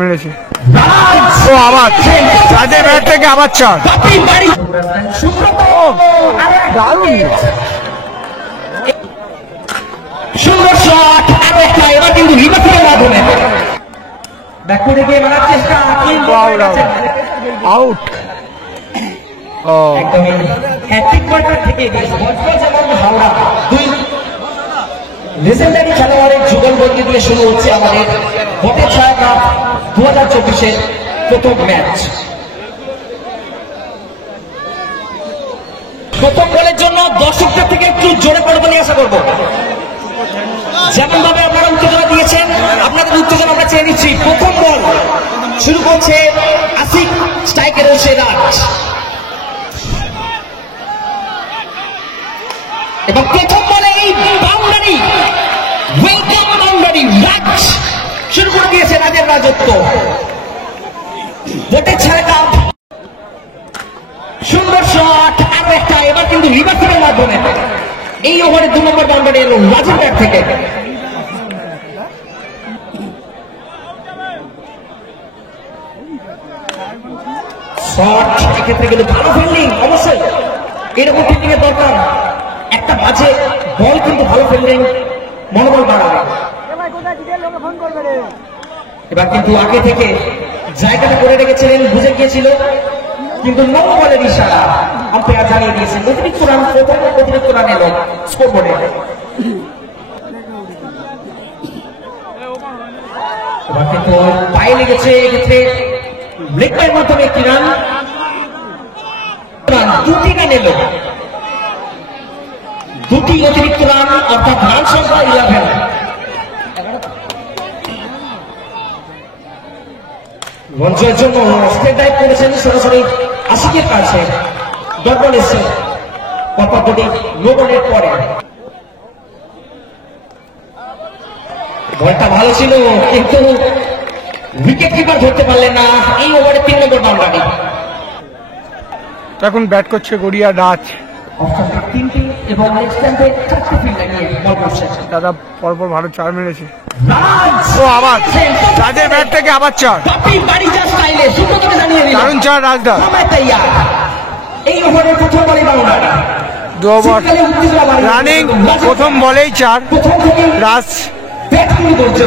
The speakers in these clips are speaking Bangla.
মেরেছে ও আবার রাজের ব্যাট থেকে আবার চার দারুণ সুন্দর শট আরো একটা এবার কিন্তু রিভার্সের মাধ্যমে ব্যাক করে গিয়ে মারার চেষ্টা আউট একদমই হ্যাট্রিক করার থেকে বজবজ এবং হাওড়া দুই লেজেন্ডারি খেলোয়াড়ের যুগলবন্দি দিয়ে শুরু হচ্ছে আমাদের ভোটের ছায়া কাপ 2024-এর প্রথম ম্যাচ। প্রথম বলের জন্য দর্শকদের থেকে একটু জোরে করবেন আশা করব। যেমন ভাবে আপনারা উত্তেজনা দিয়েছেন আপনাদের উত্তেজনা আমরা চেয়ে নিচ্ছি। প্রথম বল শুরু করছে আসিক স্ট্রাইকের রাজ এবং প্রথম বলে এই বাউন্ডারি ওয়েলকাম বাউন্ডারি রাজ শুরু করে দিয়েছে রাজের রাজত্ব। ভোটের ছায়া কাপ সুন্দর শট আরো একটা এবার কিন্তু রিভার্সের মাধ্যমে এই ওভারে 2 নম্বর বাউন্ডারি এলো রাজের ব্যাট থেকে। শট এক্ষেত্রে কিন্তু ভালো ফিল্ডিং, অবশ্যই এরকম ফিল্ডিং এর দরকার। একটা বাজে বল কিন্তু ভালো ফিল্ডিং মনোবল বাড়াবে। এবার কিন্তু আগে থেকে জায়গাটা করে রেখেছিলেন, বুঝে গিয়েছিল কিন্তু নো বলের ইশারা আম্পায়ার জানিয়ে দিয়েছেন অতিরিক্ত রান। প্রথম অতিরিক্ত রান এলো স্কোর বোর্ডে। এবার কিন্তু পায়ে লেগেছে, এক্ষেত্রে ব্রেক পায়ের মাধ্যমে একটি রান, দুটি রান এলো, দুটি অতিরিক্ত রান অর্থাৎ রান সংখ্যা 11। রঞ্জয়ের জন্য স্টেট ড্রাইভ করেছেন সরাসরি আশিকের কাছে। দরবল এসছে পরপরটি নো বলের পরে। বলটা ভালো ছিল কিন্তু উইকেট কিপার ধরতে পারলেন না। এই ওভারে 3 নম্বর বাউন্ডারি। এখন ব্যাট করছে গড়িয়া রাজ। তিনটি এবং নেক্সট টাইমে 4টি ফিল্ড লাগিয়ে বল করছে। দাদা পরপর ভালো চার মেরেছে ও আবার রাজের ব্যাট থেকে আবার চার। দারুণ চার রাজদা। এই ওভারের প্রথম বলে বাউন্ডারি। 2 ওভার রানিং, প্রথম বলেই চার। রাজ ব্যাট শুরু করছে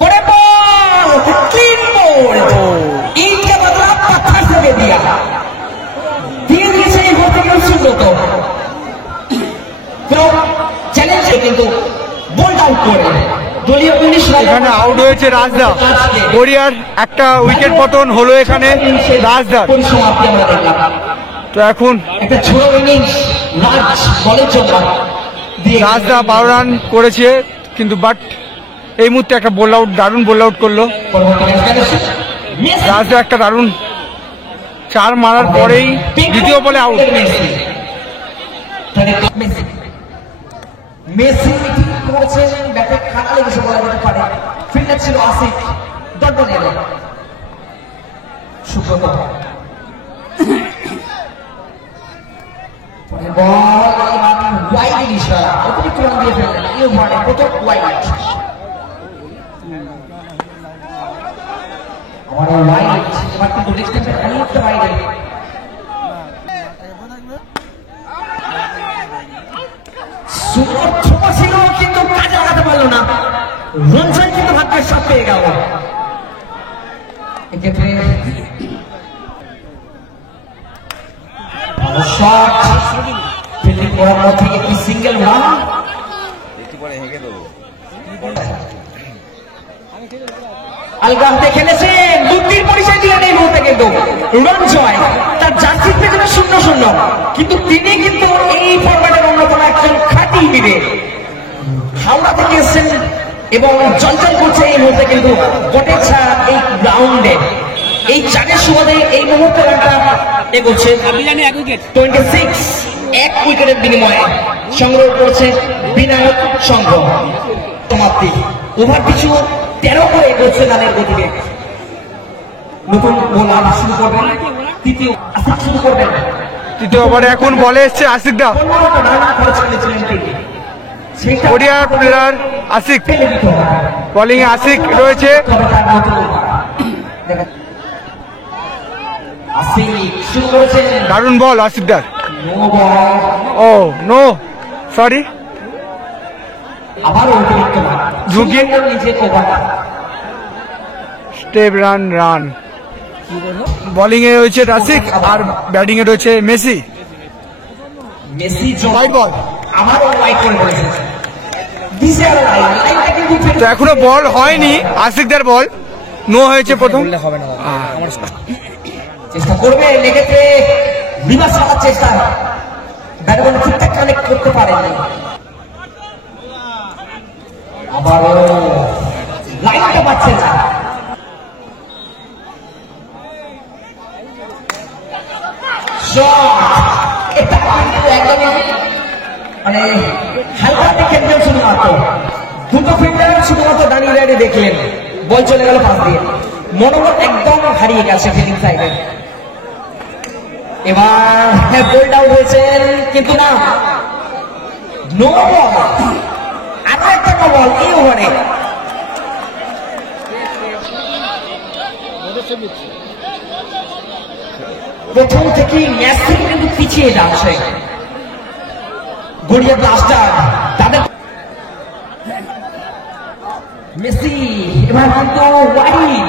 করে বল ক্লিন বল। এইটা বদলা পাথর থেকে দিয়া দিয়ে দিয়েছে এই বল থেকে সুব্রত। চ্যালেঞ্জে কিন্তু বল আউট করে দলীয় 19 রান। এখানে আউট হয়েছে রাজদা। গড়িয়ার একটা উইকেট পতন হলো এখানে রাজদার। পরিসমাপ্তি আমরা দেখলাম। তো এখন একটা ছোট ইনিংস রাজ বলের জন্য রাজদা 12 রান করেছে কিন্তু বাট এই মুহূর্তে একটা বোল আউট, দারুণ বোল আউট করলো রাজদা। একটা দারুণ চার মারার পরেই দ্বিতীয় বলে আউট। মেসি ঠিক করেছেন, ব্যাটে খাতা লেগেছে বলা যেতে পারে। ফিল্ডার ছিল আসিফ, ডট বল এলো সুব্রত। বল ওয়াইড ইশারা, অতিরিক্ত রান দিয়ে ফেললেন এই ওভারে প্রথম ওয়াইড। আমার ওয়াইড এবার কিন্তু ডিস্টেন্সে অনেকটা বাইরে। সুপার ছিল কিন্তু কাজে লাগাতে পারলো না। রঞ্জন কিন্তু ভাগ্যের সাথ পেয়ে গেল। এক্ষেত্রে শট ফিল্ডিং করার মধ্যে একটি সিঙ্গেল রান। আলগামতে খেলেছেন, বুদ্ধির পরিচয় দিলেন এই মুহূর্তে কিন্তু রঞ্জয়। তার জার্সির পেছনে 0-0 কিন্তু তিনি কিন্তু এই ফরম্যাটের অন্যতম একজন খাঁটি দিবে। হাওড়া থেকে এসেছেন এবং চঞ্চল করছে এই মুহূর্তে কিন্তু ভোটের ছায়া এই গ্রাউন্ডে। এই চারের সুবাদে এই মুহূর্তে রানটা এগোচ্ছে 26। 1 উইকেটের বিনিময়ে সংগ্রহ করছে বিনায়ক সংঘ। সমাপ্তি ওভার পিছু 13 করে এগোচ্ছে রানের গতিতে। নতুন বোলার শুরু করবেন, তৃতীয় আসিফ শুরু করবেন। তৃতীয় ওভারে এখন বলে এসছে আসিফ দা। সেটা ওডিয়া প্লেয়ার আশিক, ফেলে দিতে হয়। বোলিং এ আশিক রয়েছে। তবে তার নতুন দেখা- আশিক শুরু করেছেন। দারুণ বল আশিকদার। No ball, oh no, sorry. আবারও অতিরিক্ত মান। ঝুঁকি। সুন্দর নিজের over. Step run run. Bowling এ রয়েছে আশিক আর ব্যাটিং এ রয়েছে মেসি। Messi White ball। আবারও হোয়াইট বল করেছে। বিশাল লাইন, লাইনটা কিন্তু তো এখনো বল হয়নি, আশিকদার বল নো হয়েছে প্রথম। চেষ্টা করবে, লেগেছে রিভার্স করার চেষ্টা, ব্যাট বল ঠিকঠাক কানেক্ট করতে পারেনি। আবারও লাইনটা পাচ্ছে না। শট, এটা কিন্তু একদমই মানে হালকা দেখেন শুধুমাত্র, দুটো ফিল্ডার শুধুমাত্র দাঁড়িয়ে দাঁড়িয়ে দেখলেন, বল চলে গেল পাশ দিয়ে, মনোবল একদম হারিয়ে গেছে ফিল্ডিং সাইডে। এবার বোল্ড আউট হয়েছেন, কিন্তু না, নো বল, আরো একটা নো বল এই ওভারে। প্রথম থেকেই মেসি কিন্তু পিছিয়ে যাচ্ছে। গড়িয়া ব্লাস্টার তাদের মেসি এবার কিন্তু wide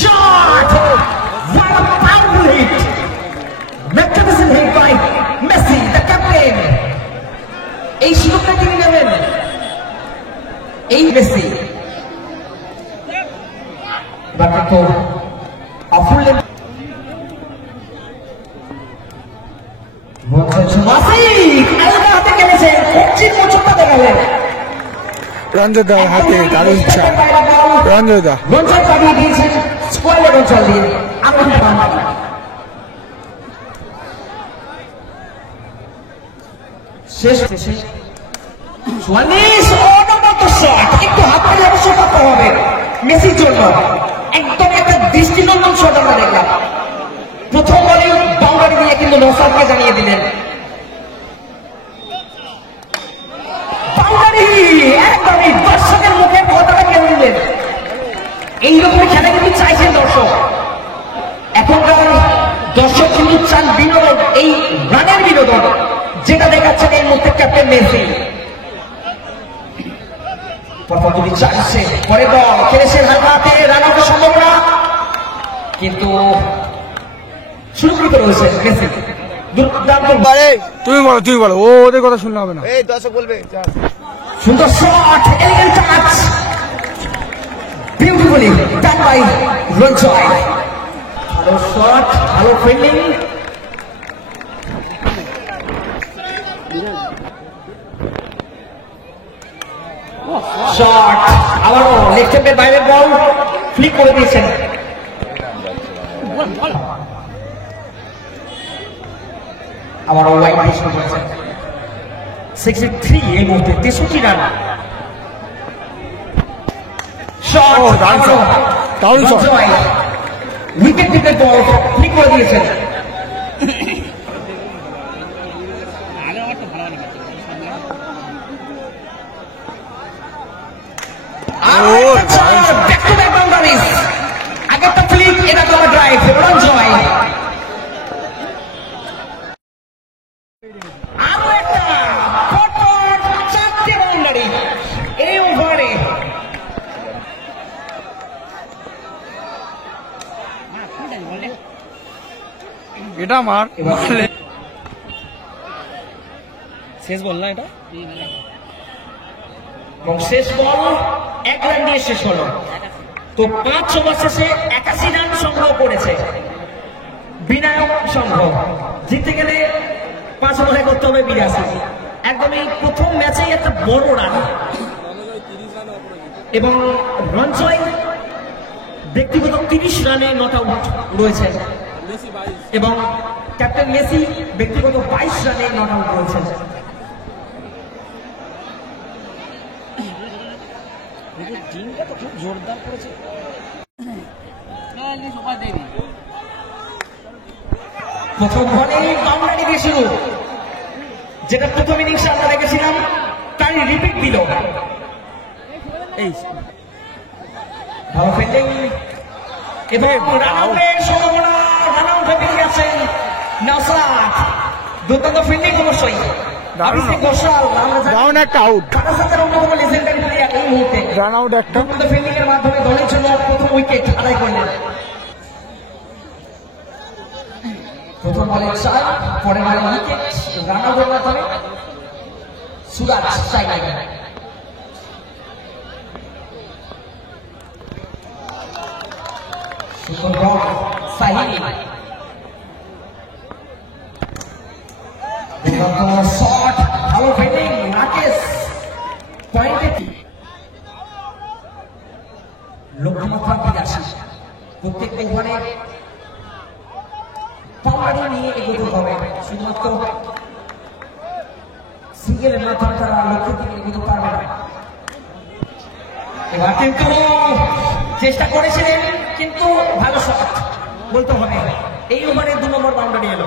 shot, what a powerful hit, magnificent hit by Messi, the captain। এই সুযোগটা তিনি নেবেন, এই মেসি এবার কিন্তু অফুল্লে রঞ্জনদার হাতে দারুণ চাল, রঞ্জনদা রঞ্জন পাঠিয়ে দিয়েছেন স্কোয়ারে রঞ্জন দিয়ে। শেষ শেষে 44 অনবরত শট, একটু হাত পায়ে অবশ্য করতে হবে মেসির জন্য। একদম একটা দৃষ্টিনন্দন শট আমরা দেখলাম। প্রথম বলে বাউন্ডারি দিয়ে কিন্তু নসাদকে জানিয়ে দিলেন বাউন্ডারি, একদমই দর্শকের মুখের কথাটা কেড়ে নিলেন। এইরকমই খেলা কিন্তু চাইছেন দর্শক। এখনকার দর্শক কিন্তু চান বিনোদন, এই রানের বিনোদন, যেটা দেখাচ্ছেন এই মুহূর্তে ক্যাপ্টেন মেসি। প্রথম দুটি চাইছে, পরে বল খেলেছেন হাতে, রান আউটের সম্ভাবনা, কিন্তু সুরক্ষিত রয়েছে মেসি। দুর্দান্ত, তুমি বলো, ও ওদের কথা শুনলে হবে না। এই দর্শক বলবে সুন্দর shot, elegant touch, beautifully done by Ranjoy. ভালো শট, ভালো ফিল্ডিং। শট, আবারও লেগ স্টেপের বাইরের বল ফ্লিক করে দিয়েছেন। আবারও ওয়াইড মিস করেছেন। 63 এই মুহূর্তে 63 রান। শট, ও, দারুণ শট, দারুণ শট। উইকেট টিপের বল ফ্লিক করে দিয়েছেন। ব্যাক টু ব্যাক বাউন্ডারিজ, আগেরটা ফ্লিক, এটা তোমার ড্রাইভ, রঞ্জয়। আরো একটা পরপর 4টে বাউন্ডারি এই ওভারে। এটা আমার শেষ বল না এটা? এবং শেষ বল 1 রান দিয়ে শেষ হলো। তো 5 ওভার শেষে 81 রান সংগ্রহ করেছে বিনায়ক সংঘ। জিততে গেলে 5 ওভারে করতে হবে 82। একদমই প্রথম ম্যাচেই একটা বড় রান, এবং রঞ্জয় ব্যক্তিগত 30 রানে নট আউট রয়েছে, এবং ক্যাপ্টেন মেসি ব্যক্তিগত 22 রানে নট আউট রয়েছেন। টিমটা তো খুব জোরদার করেছে। প্রথম বলেই বাউন্ডারি দিয়ে শুরু, যেটা প্রথম ইনিংসে আমরা দেখেছিলাম তারই রিপিট দিল। এই ভালো ফিল্ডিং এবং রান আউটের সম্ভাবনা, রান আউটে বেরিয়ে আছেন নওশাদ। দুর্দান্ত ফিল্ডিং অবশ্যই। অভিষেক ঘোষাল, আমরা জানি ডাউন একটা আউট, বারাসাতের অন্যতম লেজেন্ডারি প্লেয়ার এই মুহূর্তে রান আউট একটা। দুর্দান্ত ফিল্ডিং এর মাধ্যমে দলের জন্য প্রথম উইকেট আদায় করলেন। প্রথম বলে 4, পরের বলে উইকেট, রান আউটের মাধ্যমে সুরাজ সাইড। সুন্দর বল সাহিল, দুর্দান্ত শট, ভালো ফিল্ডিং রাকেশ। পয়েন্টে লক্ষ্যমাত্রা 82, প্রত্যেক ওভারে বাউন্ডারি নিয়ে এগোতে হবে, শুধুমাত্র সিঙ্গেলের মাধ্যমে তারা লক্ষ্যের দিকে এগোতে পারবে না। এবার কিন্তু চেষ্টা করেছিলেন, কিন্তু ভালো শট বলতে হবে। এই ওভারে 2 নম্বর বাউন্ডারি এলো।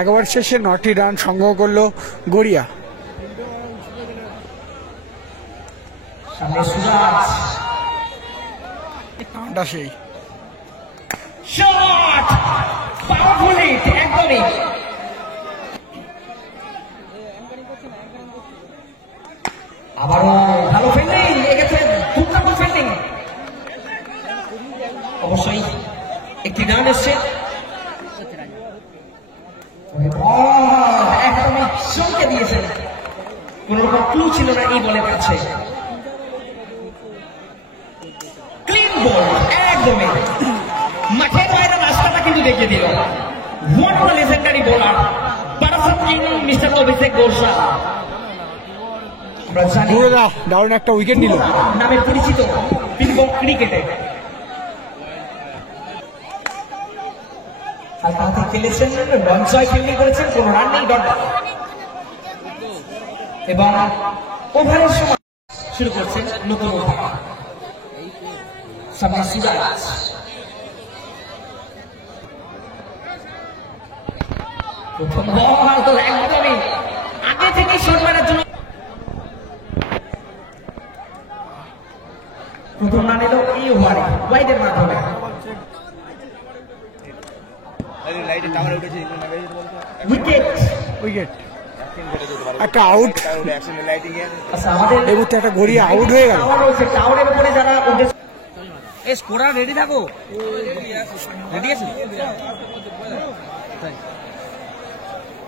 একবার শেষে 9টি রান সংগ্রহ করলো গড়িয়া। সামনে সুরাজ, কাঁটা সেই শট, পাওয়ারফুল হিট, একদমই। আবারও ভালো ফিল্ডিং, এগেছে দুর্দান্ত ফিল্ডিং। অবশ্যই একটি রান এসছে, একদমই চমকে দিয়েছেন, কোন রকম ক্লু ছিল না এই বলের কাছে। ক্লিন বল, একদমই মাঠের বাইরে রাস্তাটা কিন্তু দেখিয়ে দিল। One of the legendary bowler Barasat king mister Abhishek Ghoshal, আমরা জানি ডাউন একটা উইকেট নিল, নামে পরিচিত বীরভূম ক্রিকেটে। হালকা হাতে খেলেছেন, রঞ্জয় ফিল্ডিং করেছেন, কোন রান নেই, ডট। এবং ওভারের সময় শুরু করছেন নতুন ওভার। সামনে সিরাজ, প্রথম বল তো একদমই আগে থেকে শট মারার জন্য প্রথম রান এলো এই ওভারে ওয়াইডের মাধ্যমে। উইকেট, উইকেট একটা আউট। আচ্ছা আমাদের এই মুহূর্তে একটা গড়িয়া আউট হয়ে গেল। টাওয়ার রয়েছে, টাওয়ারের উপরে যারা উঠে- এই স্কোরার রেডি থাকো, রেডি আছে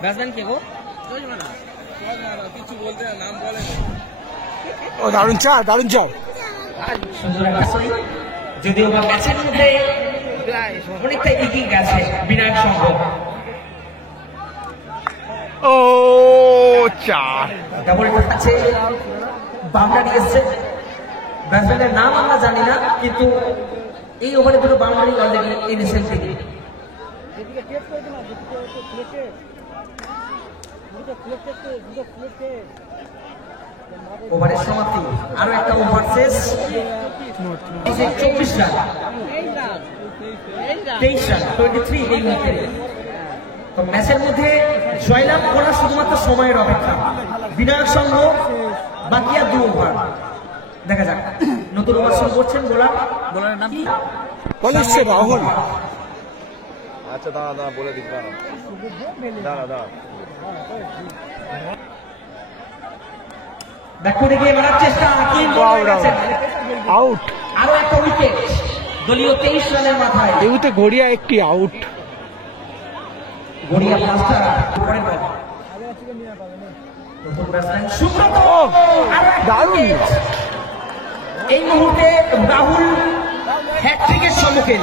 ব্যাটসম্যান কে গো? ও দারুণ চার, দারুণ চার। সুন্দর একটা ছবি। যদিও বা ম্যাচের মধ্যে অনেকটা এগিয়ে গেছে বিনায়ক সংঘ। ও চার, ডাবল আছে, বাউন্ডারি এসছে। ব্যাটসম্যানের নাম আমরা জানি না, কিন্তু এই ওভারে 2 বাউন্ডারি অলরেডি এনেছেন তিনি। ওভারের সমাপ্তি, আরো একটা ওভার শেষ। 24 রান, 23 রান, 23 এই উইকেটে। তো ম্যাচের মধ্যে জয়লাভ করা শুধুমাত্র সময়ের অপেক্ষা। বিনায়ক সংঘ বাকি আর 2 ওভার, দেখা যাক। নতুন ওভার শুরু করছেন বোলারের নাম কি? বলেছে রাহুল। আচ্ছা দাঁড়া দাঁড়া বলে দিচ্ছি, দাঁড়া দাঁড়া। ব্যাক করে গিয়ে মারার চেষ্টা, আউট। আরো একটা উইকেট দলীয় 23 রানের মাথায়। এই মুহূর্তে গড়িয়া একটি আউট। গড়িয়া পাঁচটা পরের বল। নতুন ব্যাটসম্যান সুব্রত, আরো একটা দারুণ। উইকেট। এই মুহূর্তে রাহুল হ্যাটট্রিকের সম্মুখীন।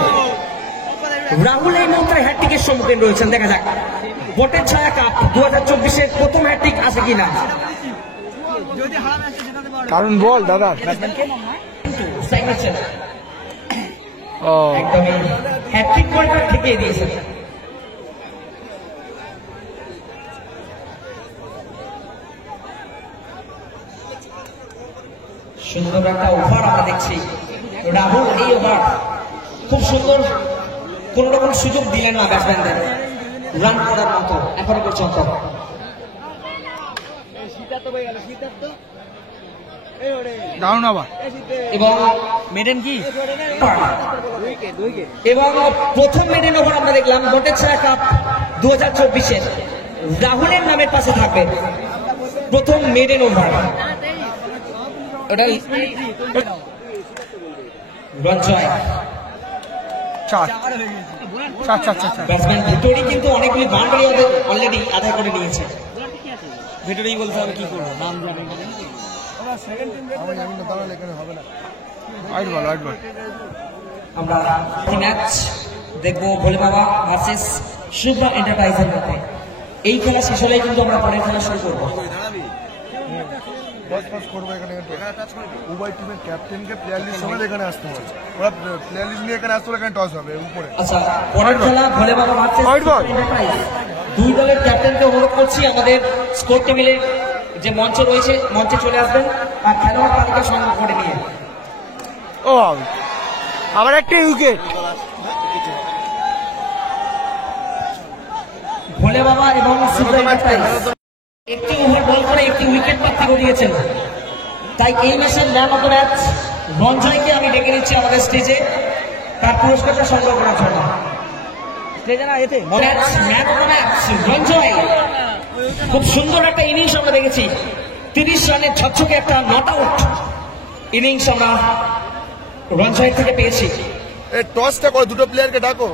রাহুল এই মুহূর্তে হ্যাটট্রিকের সম্মুখীন রয়েছেন, দেখা যাক বটের ছায়া কাপ 2024-এর প্রথম হ্যাটট্রিক আছে কিনা। কারণ বল দাদা, ও একদমই হ্যাটট্রিক পয়েন্টার ঠেকিয়ে দিয়েছেন। সুন্দর একটা ওভার আমরা দেখছি। রাহুল এই ওভার খুব সুন্দর কোন রকম সুযোগ দিলেন না ব্যাটসম্যানদের রান করার মতো এখনো পর্যন্ত। দারুণ আবার এবং মেডেন কি এবং প্রথম মেডেন ওভার আমরা দেখলাম বটেছড়া কাপ 2024-এর রাহুলের নামের পাশে থাকবে প্রথম মেডেন ওভার। ওটা রঞ্জয় চার চার চার চার চার ব্যাটসম্যান ভিক্টোরি কিন্তু অনেকগুলি বাউন্ডারি অলরেডি আদায় করে নিয়েছে। ভেতরেই বলতে হবে কি করবো নাম জানি না। আইট বল আইট বল। আমরা ম্যাচ দেখবো ভোলে বাবা ভার্সেস শুভ্রা এন্টারপ্রাইজের মধ্যে। এই খেলা শেষ হলেই কিন্তু আমরা পরের খেলা শুরু করবো। উভয় টিমের ক্যাপ্টেনকে প্লেয়ার লিস্ট সমেত এখানে আসতে হবে। ওরা প্লেয়ার লিস্ট নিয়ে এখানে আসতে হলে এখানে টস হবে উপরে। আচ্ছা, পরের খেলা ভোলে বাবা ভার্সেস White ball. এন্টারপ্রাইজ। দুই দলের ক্যাপ্টেনকে অনুরোধ করছি আমাদের স্কোর টেবিলে যে মঞ্চ রয়েছে মঞ্চে চলে আসবেন আর খেলোয়াড় তালিকা সংগ্রহ করে নিয়ে। ও আউট। আবার একটা উইকেট। ভোলে বাবা এবং শুভ্রা এন্টারপ্রাইজ একটি ওভার বল করে একটি উইকেট প্রাপ্তি ঘটিয়েছেন। তাই এই ম্যাচের ম্যান অফ দ্য ম্যাচ রঞ্জয়কে আমি ডেকে নিচ্ছি আমাদের স্টেজে তার পুরস্কারটা সংগ্রহ করার জন্য। স্টেজে না এতে man of the match Ranjoy, খুব সুন্দর একটা ইনিংস আমরা দেখেছি। 30 রানের ঝকঝকে একটা নট আউট ইনিংস আমরা রঞ্জয় থেকে পেয়েছি। এই টসটা করে দুটো প্লেয়ারকে ডাকো।